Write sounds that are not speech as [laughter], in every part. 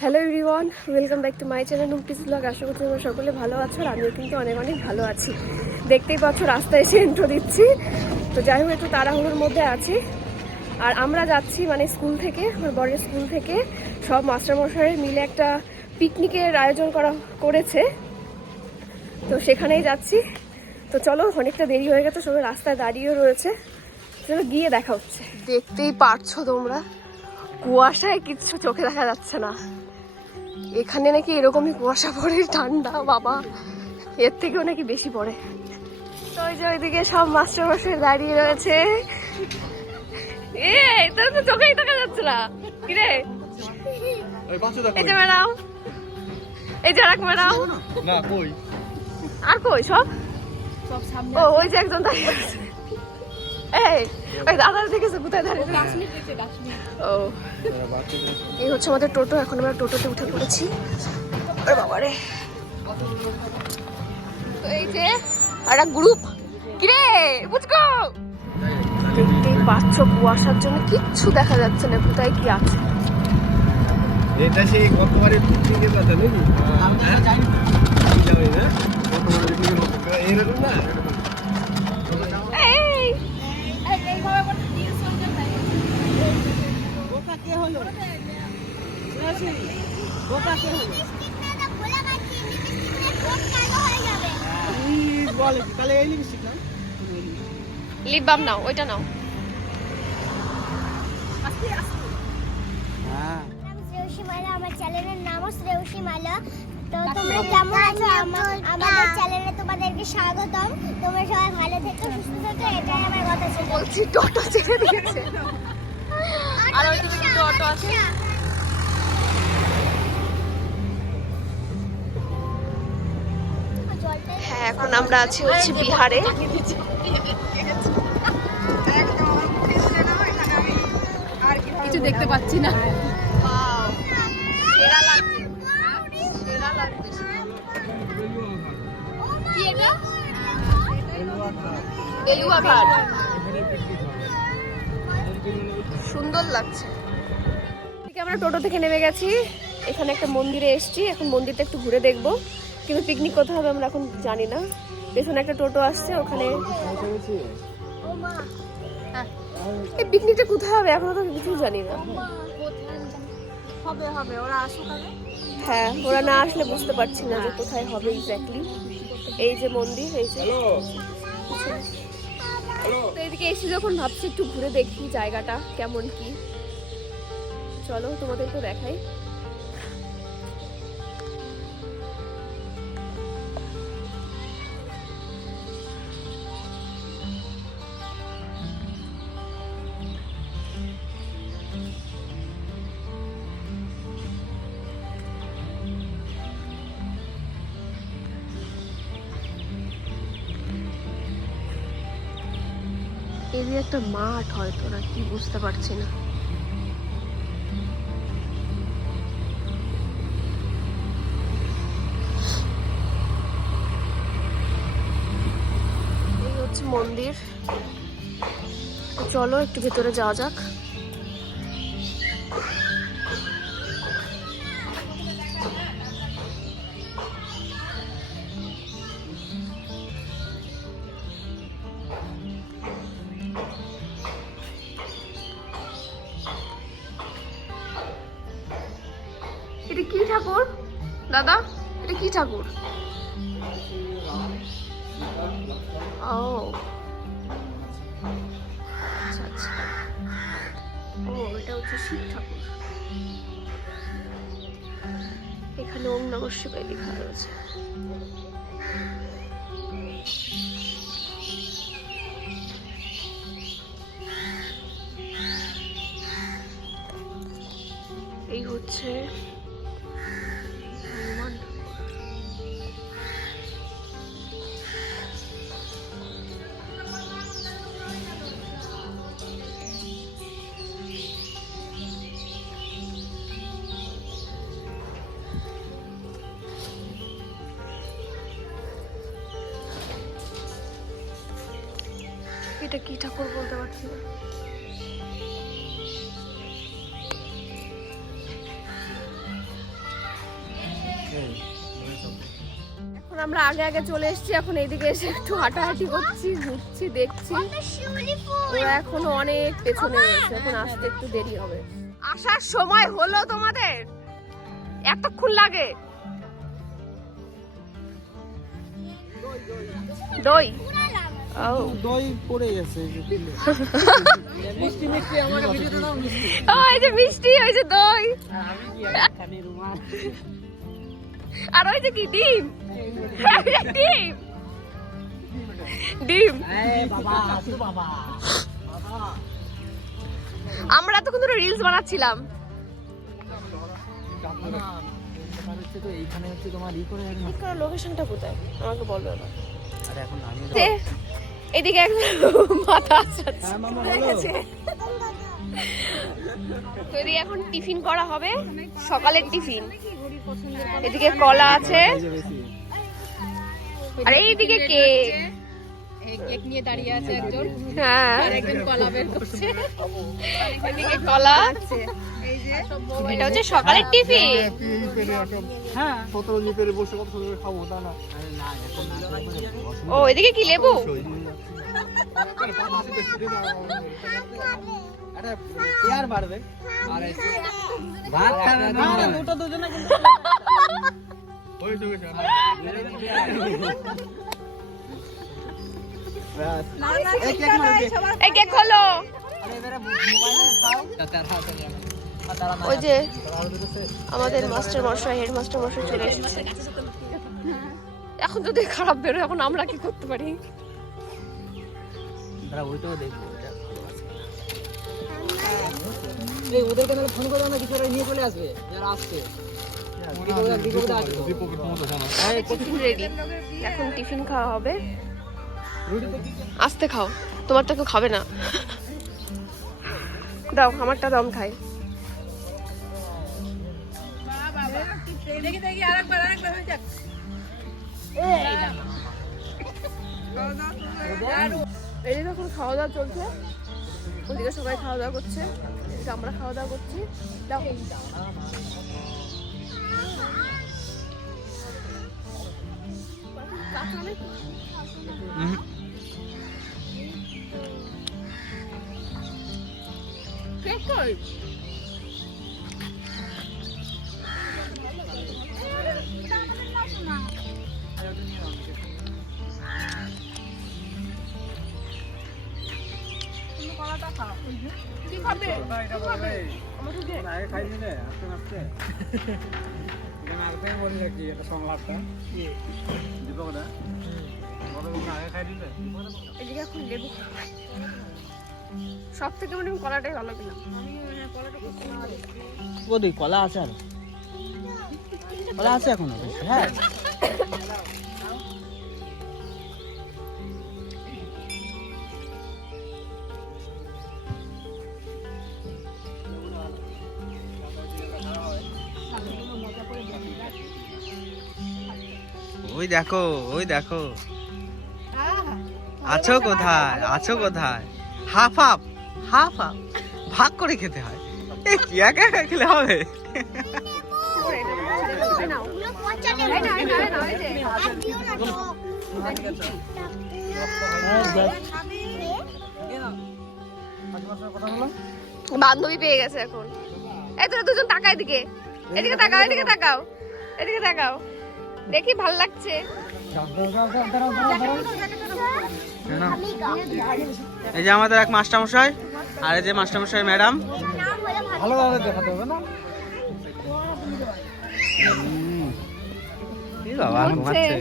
Hello everyone welcome back to my channel নুমটিস blog আশা করছি তোমরা সকলে ভালো আছো আর আমিও কিন্তু অনেক অনেক ভালো আছি। দেখতেই পাচ্ছ রাস্তায় এসে ইন্ট্রো দিচ্ছি। তো যাই হোক, একটু তাড়াহুড়োর মধ্যে আছি। আর আমরা যাচ্ছি মানে স্কুল থেকে, আমার বরের স্কুল থেকে। সব মাস্টারমশাই মিলে একটা পিকনিকের আয়োজন করা, করেছে। তো সেখানেই যাচ্ছি। তো চলো, অনেকটা দেরি হয়ে গেছে, সবাই রাস্তায় দাঁড়িয়েও রয়েছে। চলো গিয়ে দেখা হচ্ছে। দেখতেই পারছ তোমরা। কুয়াশায় কিচ্ছু চোখে দেখা যাচ্ছে না। এখানে নাকি এরকমই কুয়াশা পড়ে ঠান্ডা বাবা। এর থেকেও নাকি বেশি পড়ে। তো ওই যে ওইদিকে সব মাস্টার মাস্টার দাঁড়িয়ে রয়েছে। এ তোর তো চোখেই দেখা যাচ্ছে না। কিরে? এই যে ম্যাডাম। এই যে রাখ ম্যাডাম। না কই? আর কই সব? ও ওই যে একজন দাঁড়িয়ে আছে। এই ওই দেখেছে কোথায় দাঁড়িয়ে ও এই হচ্ছে আমাদের টোটো এখন আমরা টোটোতে উঠে পড়েছি। আরে এই যে আর গ্রুপ কিরে বুঝকো দেখতেই পাচ্ছ কুয়াশার জন্য কিচ্ছু দেখা যাচ্ছে না কোথায় কি আছে। এটা সেই গতবারের পিকনিকের কথা নাকি? হ্যাঁ। জানি না গতবারের পিকনিকের মতো এরকম না বলে তাহলে এই লিপস্টিক না লিপ বাম নাও ওইটা নাও। হ্যাঁ নাম শ্রেয়সী মালা আমার চ্যানেলের নামও শ্রেয়সী মালা তো তোমরা কেমন আছো? আমা- আমাদের চ্যানেলে তোমাদেরকে স্বাগতম। তোমরা সবাই ভালো থেকো সুস্থ থেকো এটাই আমার কথা ছিল। বলছি টোটো ছেড়ে দিয়েছে। আর ওই দিকে দুটো আছে। হ্যাঁ এখন আমরা আছি হচ্ছে বিহারে। কিছু দেখতে পাচ্ছি না। লাগছে। সুন্দর লাগছে। আমরা টোটো থেকে নেমে গেছি। এখানে একটা মন্দিরে এসেছি। এখন মন্দিরটা একটু ঘুরে দেখব। কিন্তু পিকনিক কোথায় হবে আমরা এখন জানি না। পেছনে একটা টোটো আসছে, ওখানে এই পিকনিকটা কোথায় হবে? এখনও তো কিছু জানি না। হবে হবে। ওরা আসুক হ্যাঁ ওরা না আসলে বুঝতে পারছি না যে কোথায় হবে এক্স্যাক্টলি এই যে মন্দির এই যে তো এদিকে এসে যখন ভাবছি একটু ঘুরে দেখি জায়গাটা কেমন কি। চলো তোমাদেরকে দেখাই। একটা মাঠ হয়তো না কি বুঝতে পারছি না। মন্দির। চলো একটু ভেতরে যাওয়া যাক। ঠাকুর। ও। আচ্ছা আচ্ছা। ও, এটা হচ্ছে শিব ঠাকুর। এখানে ওম নমঃ শিবায় লেখা রয়েছে। এই হচ্ছে আমরা আগে আগে চলে এসেছি এখন এইদিকে এসে একটু হাঁটাহাঁটি করছি ঘুরছি দেখছি। ওরা এখনও অনেক পেছনে রয়েছে এখন আসতে একটু দেরি হবে। আসার সময় হলো তোমাদের। এতক্ষণ লাগে। দই। দই পড়ে গেছে মিষ্টি মিষ্টি আমাকে ভিডিওতে দাও মিষ্টি। ও, যে মিষ্টি ওই যে দই। খানি রুমাল আর ওই যে কি ডিম? ডিম। ডিম। বাবা আসু বাবা আমরা এতক্ষণ ধরে রিলস বানাচ্ছিলাম লোকেশনটা কোথায়? আমাকে বলবে না এদিকে একদম মাথা আসাচ্ছে হ্যাঁ তো এদিকে এখন টিফিন করা হবে সকালের টিফিন। এদিকে কলা আছে। আর এইদিকে কেক। আছে একজন হ্যাঁ এটা হচ্ছে সকালের টিফিন। হ্যাঁ ও, এদিকে কি লেবু? পেয়ার বাড়বে আরে ভাত খাবে না। দুটো দুজনে কিন্তু ওই যে আমাদের মাস্টার মশাই হেড মাস্টার মশাই চলে এসেছে। এখন যদি খারাপ বেরোয় এখন আমরা কি করতে পারি? ওইটাও দেখব। এই ওদেরকে তাহলে ফোন করে না কিছু নিয়ে চলে আসবে, যারা আসছে। এখন টিফিন খাওয়া হবে। আস্তে খাও তোমার তো কেউ খাবে না। দাও, আমারটা দম খাই। হয়ে এই এখন খাওয়া দাওয়া চলছে। ওদিকে সবাই খাওয়া দাওয়া করছে এদিকে আমরা খাওয়া দাওয়া করছি। দাও সব থেকে মনে কলাটাই ভালো বদি কলা আছে আর? কলা আছে এখন? হ্যাঁ। ওই দেখো ওই দেখো। আছো কোথায়? আছো কোথায়? Half half half half. ভাগ করে খেতে হয়। এ কি একা একা খেলে হবে? বান্ধবী পেয়ে গেছে এখন। এই তোরা দুজন তাকাও দিকে এদিকে তাকাও এদিকে তাকাও এদিকে তাকাও। দেখি ভালো লাগছে। এই যে আমাদের এক মাস্টারমশাই আর এই যে মাস্টারমশাই ম্যাডাম। ভালোভাবে দেখাতে হবে না?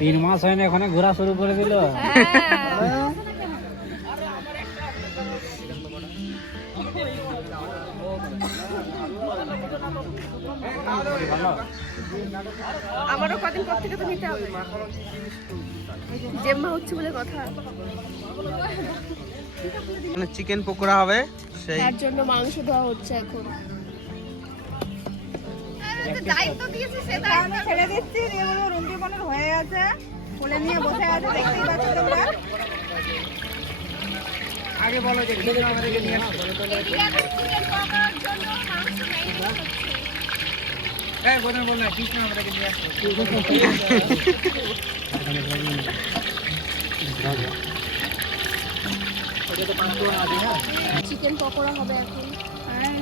তিন মাস হয় না এখানে ঘোরা শুরু করে দিল। হ্যাঁ। আমারও কদিন পর থেকে তো নিতে হবে জেম্মা হচ্ছে বলে কথা। মানে চিকেন পকোড়া হবে সেই তার জন্য মাংস দেওয়া হচ্ছে এখন। দায়িত্ব দিয়েছে সে আমি ছেড়ে দিচ্ছি রুমটি মনে হয়ে আছে। কোলে নিয়ে বসে আছে দেখতেই পাচ্ছ তোমরা। আগে বলো যে আমাদেরকে নিয়ে আসো চিকেন পকোড়া হবে এখন। হ্যাঁ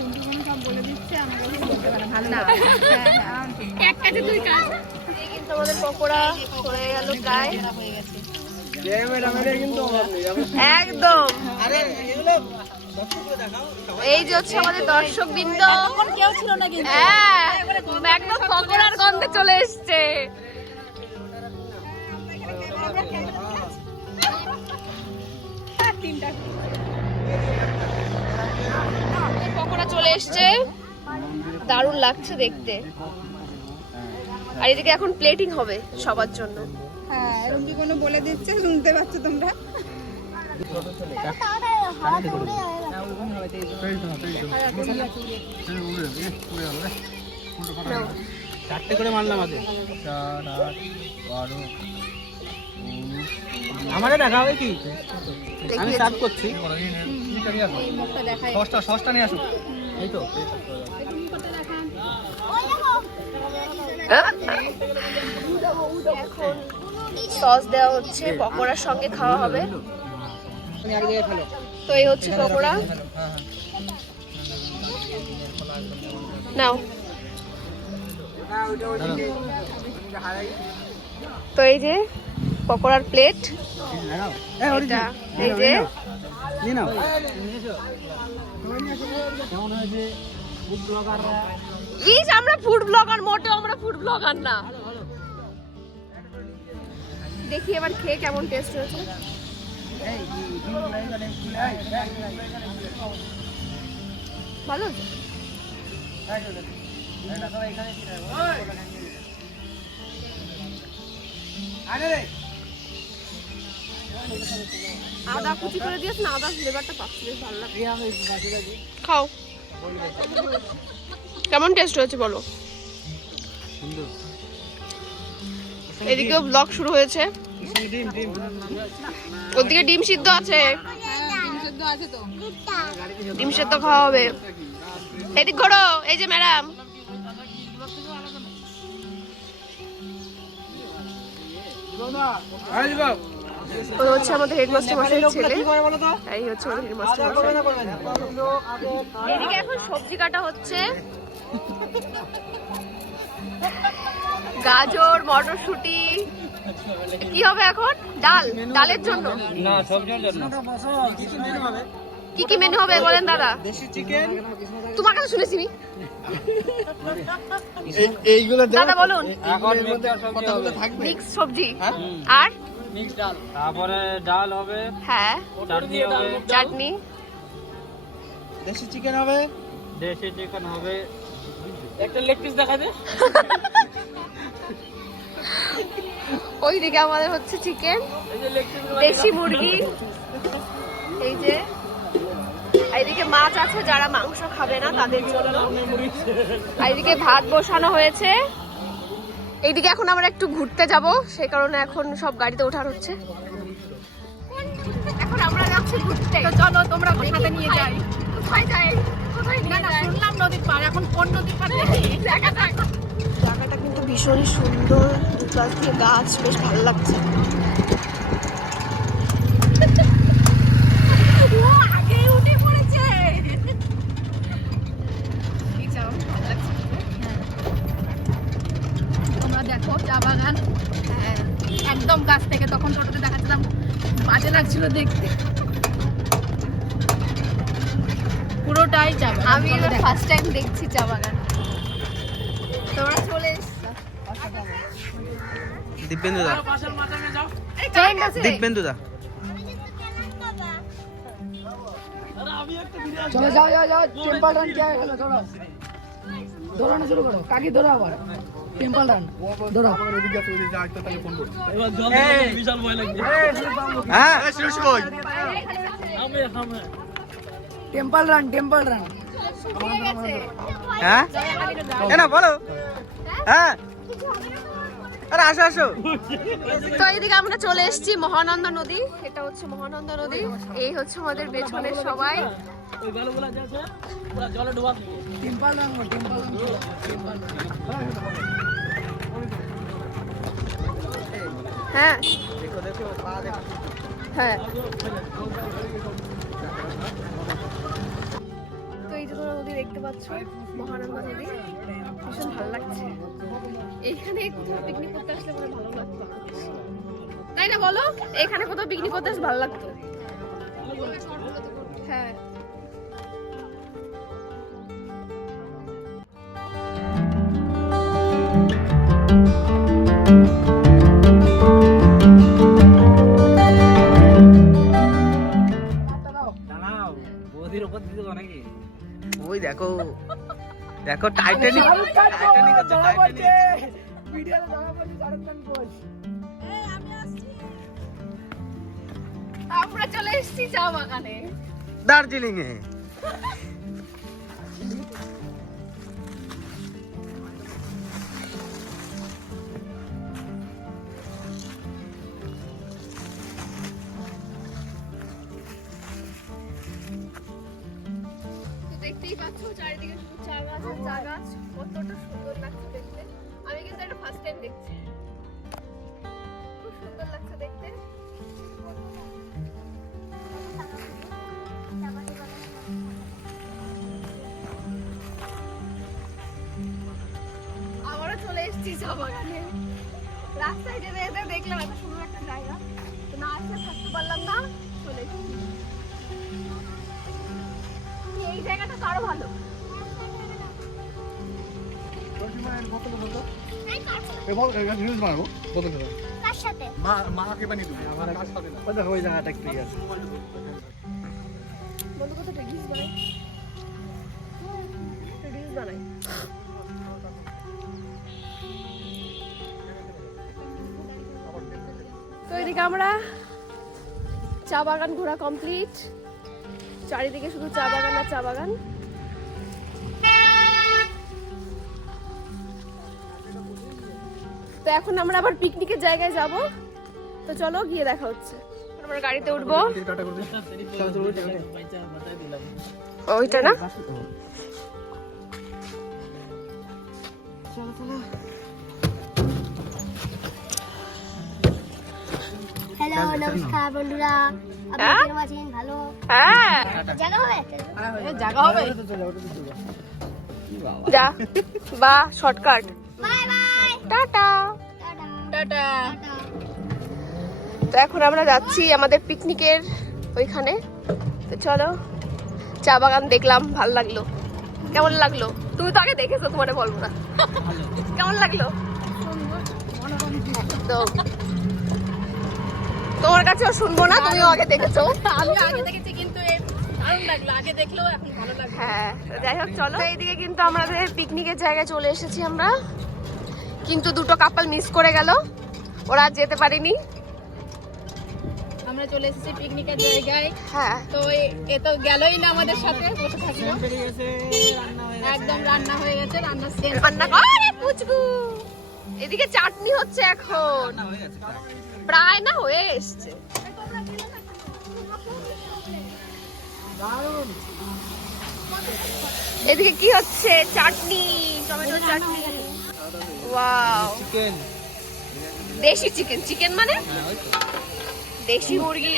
সব বলে দিচ্ছে আমাকে বলতে পারে ভালো না। হ্যাঁ হ্যাঁ এক কাজে দুই কাজ কিন্তু আমাদের পকোড়া হয়ে গেল প্রায়। হয়ে গেছে। একদম। এই যে হচ্ছে আমাদের দর্শক বৃন্দ কেউ ছিল না কিন্তু। হ্যাঁ একদম পকোড়ার গন্ধে চলে এসছে। পকোড়া চলে এসছে। দারুণ লাগছে দেখতে। আর এদিকে এখন প্লেটিং হবে সবার জন্য। হ্যাঁ রুটি কোনো বলে দিচ্ছে? শুনতে পাচ্ছ তোমরা? চারটে করে মারলাম আগে। চার আট বারো আমারে দেখা হবে কি? আমি। সার্ভ করছি। সস্তা সসটা নিয়ে আসো। এই তো। সস দেওয়া হচ্ছে পকোড়ার সঙ্গে খাওয়া হবে। তো এই হচ্ছে পকোড়া। নাও। তো এই যে পকোড়ার প্লেট। এই যে। ইস আমরা ফুড ব্লগার আমরা ফুড ব্লগার না। দেখি এবার খেয়ে কেমন টেস্ট হয়েছে। ভালো? আদা কুচি করে দিয়েছ না আদা ফ্লেভারটা পাচ্ছি বেশ ভালো লাগে খাও। কেমন টেস্ট হয়েছে বলো? এদিকেও ব্লগ শুরু হয়েছে। ওদিকে ডিম সিদ্ধ আছে। ডিম সেদ্ধ ডিম খাওয়া হবে এদিক ঘোরো এই যে ম্যাডাম। ও হচ্ছে আমাদের হেডমাস্টার মশাইয়ের ছেলে। এই হচ্ছে আমাদের হেডমাস্টার মশাই। এদিকে এখন সবজি কাটা হচ্ছে। গাজর মটরশুটি। কি হবে এখন? ডাল? ডালের জন্য? না সবজির জন্য। কি কি মেনু হবে বলেন দাদা? দেশি চিকেন তোমার কাছে শুনেছি আমি। এইগুলো দাদা বলুন। এখন কথাগুলো থাকবে? মিক্স সবজি? হ্যাঁ? আর? মিক্স ডাল। তারপরে ডাল হবে। হ্যাঁ। চাটনি হবে। চাটনি। দেশি চিকেন হবে। দেশি চিকেন হবে। একটা লেগ পিস দেখা দে। [laughs] ওইদিকে আমাদের হচ্ছে চিকেন দেশি মুরগি এই যে এইদিকে মাছ আছে যারা মাংস খাবে না তাদের জন্য। এদিকে ভাত বসানো হয়েছে। এইদিকে এখন আমরা একটু ঘুরতে যাব সেই কারণে এখন সব গাড়িতে ওঠার হচ্ছে। এখন আমরা যাচ্ছি ঘুরতে। চলো তোমরা সাথে নিয়ে যাই। কোথায় যাই? শুনলাম নদীর পার এখন কোন নদীর পার দেখি জায়গাটা কিন্তু ভীষণই সুন্দর। দুপাশ দিয়ে গাছ বেশ ভালো লাগছে। আগেই উঠে পড়েছে। তোমরা দেখো চা বাগান। হ্যাঁ, একদম গাছ থেকে তখন টোটোতে দেখাচ্ছিলাম। বাজে লাগছিল দেখতে। পুরোটাই চা বাগান। আমি। ফার্স্ট টাইম দেখছি চা বাগান। তোমরা চলে দিব্যেন্দু দা। দিব্যেন্দু দা। চলো যাও যাও যাও টেম্পল রান কে গেল ধরো। দৌড়ানো শুরু করো। কাকি ধরো আবার। টেম্পল রান ধরো। বিশাল ভয় লাগছে হ্যাঁ শেষ কই টেম্পল রান টেম্পল রান হ্যাঁ? না বলো। হ্যাঁ? তো এইদিকে আমরা চলে এসেছি মহানন্দা নদী। এটা হচ্ছে মহানন্দা নদী। এই হচ্ছে আমাদের পেছনের সবাই। হ্যাঁ। হ্যাঁ। তো এই যে তোমরা নদী দেখতে পাচ্ছ, মহানন্দা নদী। ভীষণ ভালো লাগছে। এইখানে কোথাও পিকনিক করতে আসলে মনে ভালো লাগতো। তাই না বলো? এখানে কোথাও পিকনিক করতে আসলে ভালো লাগতো। হ্যাঁ। ওই দেখো। দেখো টাইটানিক টাইটানিক হচ্ছে টাইটানিক ভিডিওতে ধরা পড়ছে শাহরুখ খান কোচ আমরা চলে এসেছি চা বাগানে। দার্জিলিং এ দেখতেই পাচ্ছ চারিদিকে চা গাছ, আর সুন্দর লাগছে দেখতে। আমি কিন্তু এটা ফার্স্ট টাইম দেখছি। খুব সুন্দর লাগছে দেখতে। আবারও চলে এসেছি চা বাগানে। রাস্তায় যেতে যেতে দেখলাম এত সুন্দর একটা জায়গা। তো না আসলে থাকতে পারলাম না, চলে এসেছি। এই জায়গাটা তো আরও ভালো? কার সাথে? ওই দেখো ওই জায়গাটা ঠিক আছে। বন্ধু কত রিলস বানাই? রিলস বানাই। তো এদিকে আমরা চা বাগান ঘোরা কমপ্লিট চারিদিকে শুধু চা বাগান আর চা বাগান। এখন আমরা আবার পিকনিকের জায়গায় যাব তো চলো গিয়ে দেখা হচ্ছে আমরা গাড়িতে উঠবো ওইটা না হ্যালো নমস্কার বন্ধুরা হ্যাঁ? আপনি কেমন আছেন ভালো হ্যাঁ জায়গা হবে জায়গা হবে যা বা শর্টকাট বাই বাই টাটা টাটা। তো এখন আমরা যাচ্ছি আমাদের পিকনিকের ওইখানে। তো চলো চা বাগান দেখলাম ভালো লাগল। কেমন লাগল? তুমি তো আগে দেখেছ তোমার বলব না। কেমন লাগল? তো তোমার কাছেও শুনব না তুমিও আগে দেখেছ। আমি আগে দেখেছি কিন্তু হ্যাঁ যাই হোক চলো। এইদিকে কিন্তু আমাদের পিকনিকের জায়গায় চলে এসেছি আমরা। কিন্তু দুটো কাপাল মিস করে গেল। ওরা আর যেতে পারেনি। আমরা চলে এসেছি পিকনিকের জায়গায়। হ্যাঁ। তো এ- তো গেলই না আমাদের সাথে বসে থাকল। একদম রান্না হয়ে গেছে রান্না শেষ। রান্না করে পুচকু! এদিকে চাটনি হচ্ছে এখন। প্রায় না হয়ে এসছে। এদিকে কি হচ্ছে? Chutney tomato chutney. Wow chicken desi chicken chicken মানে দেশি মুরগি।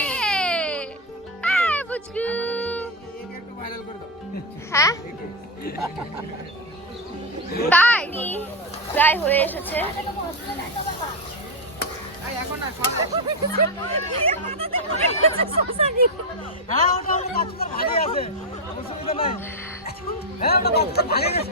আয়, পুচকু হ্যাঁ তাই প্রায় হয়ে এসেছে। হ্যাঁ ওটা আমাদের আছে। অসুবিধা নাই। হ্যাঁ ওটা বাচ্চাদের গেছে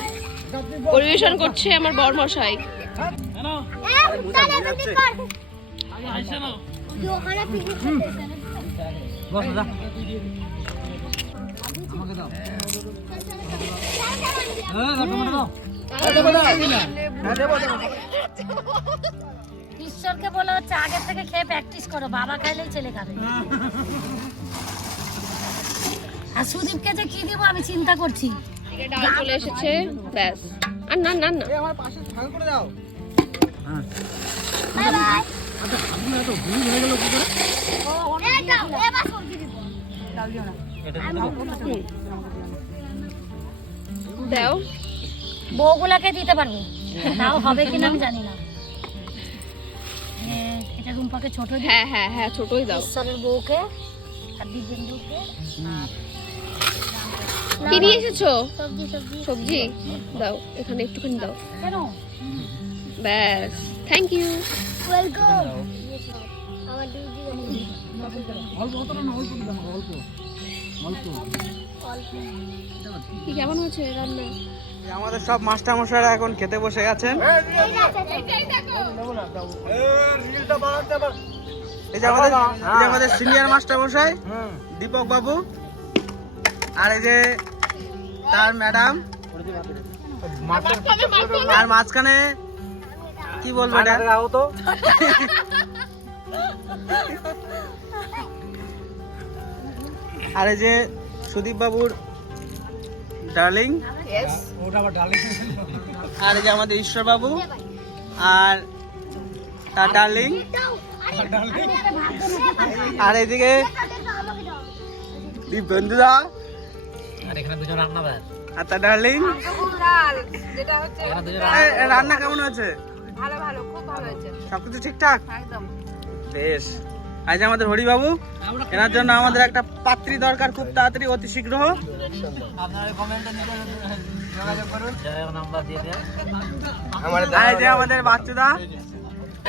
পরিবেশন করছে আমার বরমশাই। ঈশ্বরকে বলা হচ্ছে, আগে থেকে খেয়ে প্র্যাকটিস করো, বাবা খাইলেই ছেলে খাবে আর সুদীপকে যে কি দিব আমি চিন্তা করছি। ডাল চলে এসেছে ব্যাস। আর না না না। আমার পাশে ভাগ করে দাও। Bye bye. এই দাও, এবার সবজি দিব। দাও বউগুলাকে দিতে পারব। তাও হবে কিনা আমি জানি না। এ, এটা রুম্পাকে ছোট হ্যাঁ হ্যাঁ হ্যাঁ ছোটই দাও। ঈশ্বরের বউকে আর দিব্যেন্দুকে। কি নিয়ে এসেছ? সবজি সবজি। সবজি? দাও এখানে একটুখানি দাও। ব্যাস থ্যাংক ইউ ওয়েলকাম কি কেমন রান্না? আমাদের সব মাস্টার মশাইরা এখন খেতে বসে গেছেন। এই যে আমাদের সিনিয়র মাস্টার মশাই দীপক বাবু। আর এই যে তার ম্যাডাম আর মাঝখানে কি বলব এটা? আর এই যে সুদীপ বাবুর ডার্লিং। আর এই যে আমাদের ঈশ্বর বাবু আর তার ডার্লিং। আর এদিকে বন্ধুরা আর তার ডার্লিং? যেটা হচ্ছে রান্না কেমন হয়েছে? ভালো ভালো খুব ভালো হয়েছে। সবকিছু ঠিকঠাক? একদম। বেশ। আজ আমাদের হরিবাবু এনার জন্য আমাদের একটা পাত্রী দরকার খুব তাড়াতাড়ি অতি শীঘ্র। এই যে আমাদের বাচ্চুদা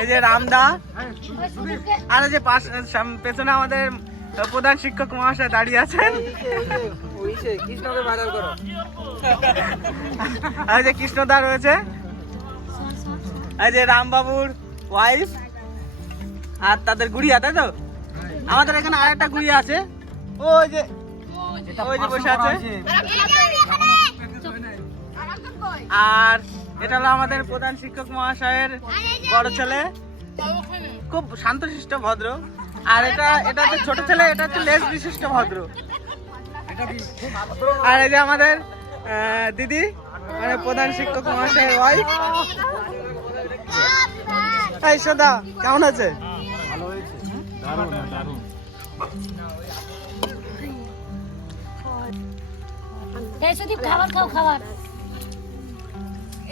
এই যে রামদা আর এই যে পাশ পেছনে আমাদের প্রধান শিক্ষক মহাশয় দাঁড়িয়ে আছেন। যে কৃষ্ণদা রয়েছে। যে রামবাবুর ওয়াইফ আর তাদের গুড়িয়া, তাই তো? আমাদের এখানে আর একটা গুড়িয়া আছে। ওই যে ওই যে বসে আছে। আর এটা হলো আমাদের প্রধান শিক্ষক মহাশয়ের বড় ছেলে। খুব শান্তশিষ্ট, ভদ্র। আর এটা এটা হচ্ছে ছোট ছেলে এটা হচ্ছে লেস বিশিষ্ট ভদ্র। আর এই যে আমাদের দিদি মানে প্রধান শিক্ষক মহাশয়ের ওয়াইফ এই সদা কেমন আছে?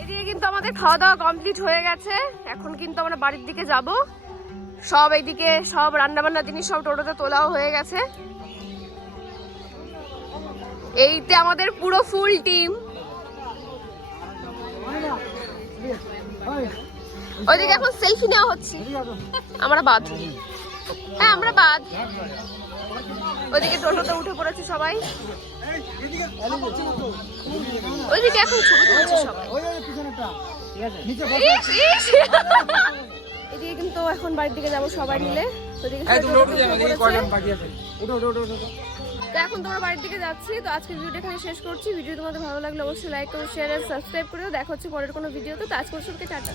এদিকে কিন্তু আমাদের খাওয়া দাওয়া কমপ্লিট হয়ে গেছে। এখন কিন্তু আমরা বাড়ির দিকে যাব। সব এইদিকে সব রান্না বান্না জিনিস সব টোটোতে তোলাও হয়ে গেছে। এইতে আমাদের পুরো ফুল টিম ওইদিকে এখন সেলফি নেওয়া হচ্ছে। আমরা বাদ। হ্যাঁ আমরা বাদ। ওইদিকে টোটোতে উঠে পড়েছে সবাই। ওইদিকে এখন ছবি তুলছে সবাই। [laughs] এদিকে কিন্তু এখন বাড়ির দিকে যাব সবাই মিলে। তো এখন তোমরা বাড়ির দিকে যাচ্ছি তো আজকের ভিডিওটা এখানে শেষ করছি। ভিডিও তোমাদের ভালো লাগলে অবশ্যই লাইক করো শেয়ার আর সাবস্ক্রাইব করে দেখা হচ্ছে পরের কোনো ভিডিওতে তো। আজকের সবকে টাটা।